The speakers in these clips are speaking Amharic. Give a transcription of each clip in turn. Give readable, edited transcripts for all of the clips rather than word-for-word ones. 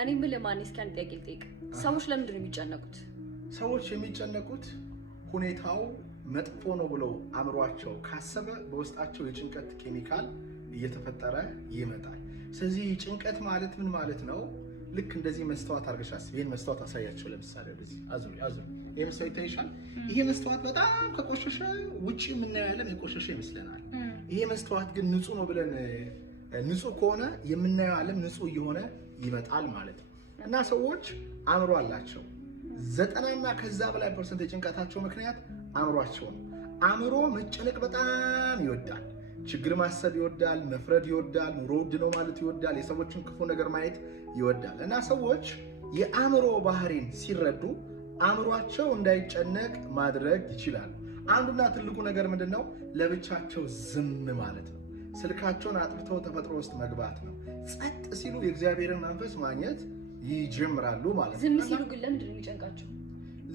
እኔ ምን ለማንስ ካን ጠይቅ ሰዎች ለምንድን ነው የሚጨነቁት? ሰዎች የሚጨነቁት ሁኔታው መጥፎ ነው ብለው አምሯቸው ካሰበ በውስጣቸው የጭንቀት ኬሚካል እየተፈጠረ ይመጣል። ስለዚህ ጭንቀት ማለት ምን ማለት ነው? ልክ እንደዚህ መስታወት አድርገሽ አስቢ። ይሄን መስታወት አሳያቸው። ለምሳሌ እንደዚህ አዙሪ። ይሄ መስታወት ይታይሻል? ይሄ መስታወት በጣም ከቆሸሸ ውጪ የምናየው ዓለም የቆሸሸ ይመስለናል። ይሄ መስታወት ግን ንጹህ ነው ብለን ንጹህ ከሆነ የምናየው ዓለም ንጹህ እየሆነ ይመጣል ማለት ነው። እና ሰዎች አእምሮ አላቸው። 90% ከዛ በላይ የጭንቀታቸው ምክንያት አእምሯቸው ነው። አእምሮ መጨነቅ በጣም ይወዳል። ችግር ማሰብ ይወዳል፣ መፍረድ ይወዳል፣ ኑሮ ውድ ነው ማለት ይወዳል፣ የሰዎችን ክፉ ነገር ማየት ይወዳል። እና ሰዎች የአእምሮ ባህሪን ሲረዱ አእምሯቸው እንዳይጨነቅ ማድረግ ይችላሉ። አንዱና ትልቁ ነገር ምንድነው? ለብቻቸው ዝም ማለት ነው። ስልካቸውን አጥፍተው ተፈጥሮ ውስጥ መግባት ነው። ጸጥ ሲሉ የእግዚአብሔርን መንፈስ ማግኘት ይጀምራሉ ማለት ነው። ዝም ሲሉ ግን ለምንድን ነው የሚጨንቃቸው?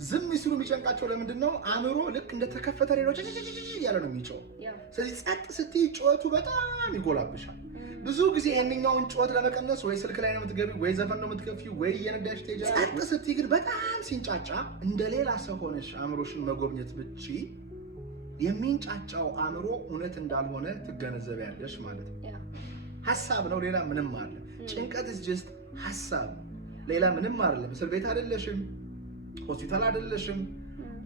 ዝም ሲሉ የሚጨንቃቸው ለምንድን ነው? አእምሮ ልክ እንደተከፈተ ሌሎች ያለ ነው የሚጮህ። ስለዚህ ጸጥ ስትይ ጩኸቱ በጣም ይጎላብሻል። ብዙ ጊዜ ይሄንኛውን ጩኸት ለመቀነስ ወይ ስልክ ላይ ነው የምትገቢው፣ ወይ ዘፈን ነው የምትከፊው፣ ወይ እየነዳሽ ትሄጃለሽ። ጸጥ ስትይ ግን በጣም ሲንጫጫ እንደ ሌላ ሰው ሆነሽ አእምሮሽን መጎብኘት ብቻ የሚንጫጫው አእምሮ እውነት እንዳልሆነ ትገነዘቢያለሽ ማለት ነው። ሐሳብ ነው፣ ሌላ ምንም አለ። ጭንቀት is just ሐሳብ፣ ሌላ ምንም አይደለም። እስር ቤት አይደለሽም፣ ሆስፒታል አይደለሽም፣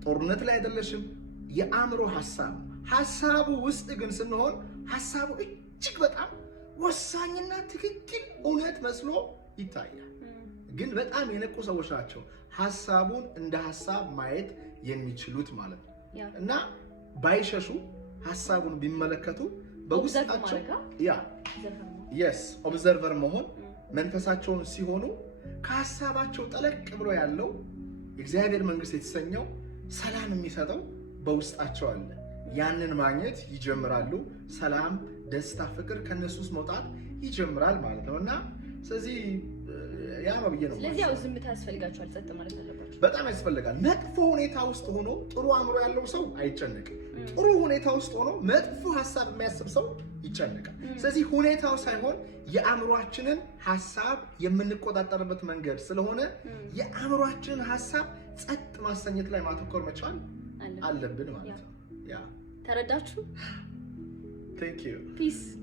ጦርነት ላይ አይደለሽም። የአእምሮ ሐሳብ ሐሳቡ ውስጥ ግን ስንሆን ሐሳቡ እጅግ በጣም ወሳኝና ትክክል እውነት መስሎ ይታያል። ግን በጣም የነቁ ሰዎች ናቸው ሐሳቡን እንደ ሐሳብ ማየት የሚችሉት ማለት ነው። እና ባይሸሹ ሐሳቡን ቢመለከቱ በውስጣቸው ኦብዘርቨር መሆን መንፈሳቸውን ሲሆኑ ከሐሳባቸው ጠለቅ ብሎ ያለው የእግዚአብሔር መንግስት የተሰኘው ሰላም የሚሰጠው በውስጣቸው አለ። ያንን ማግኘት ይጀምራሉ። ሰላም፣ ደስታ፣ ፍቅር ከነሱ ውስጥ መውጣት ይጀምራል ማለት ነው። እና ስለዚህ ያ ነው ብዬ ነው። ስለዚህ ያው ዝምታ ያስፈልጋቸዋል፣ ጸጥ ማለት አለባቸው። በጣም ያስፈልጋል። መጥፎ ሁኔታ ውስጥ ሆኖ ጥሩ አእምሮ ያለው ሰው አይጨነቅም። ጥሩ ሁኔታ ውስጥ ሆኖ መጥፎ ሐሳብ የሚያስብ ሰው ይጨነቃል። ስለዚህ ሁኔታው ሳይሆን የአእምሯችንን ሐሳብ የምንቆጣጠርበት መንገድ ስለሆነ የአእምሯችንን ሐሳብ ጸጥ ማሰኘት ላይ ማተኮር መቻል አለብን ማለት ነው። ያ ተረዳችሁ? Thank you. Peace.